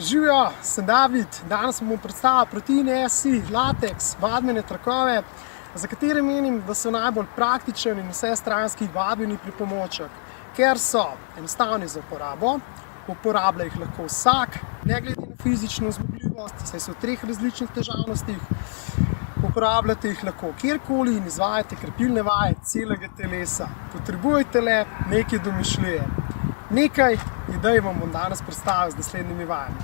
Živijo, sem David. Danes bomo predstavili Protein SC Latex vadbene trakove, za katere menim, da so najbolj praktičen in vsestranski vadbeni pripomoček, ker so enostavni za uporabo, uporablja jih lahko vsak, ne glede na fizično zmogljivost, saj so v 3 različnih težavnostih. Uporabljate jih lahko kjerkoli in izvajate krepilne vaje celega telesa. Potrebujete le nekaj domišljije. Nekaj idej vam bom danes predstavil z naslednjimi vajami.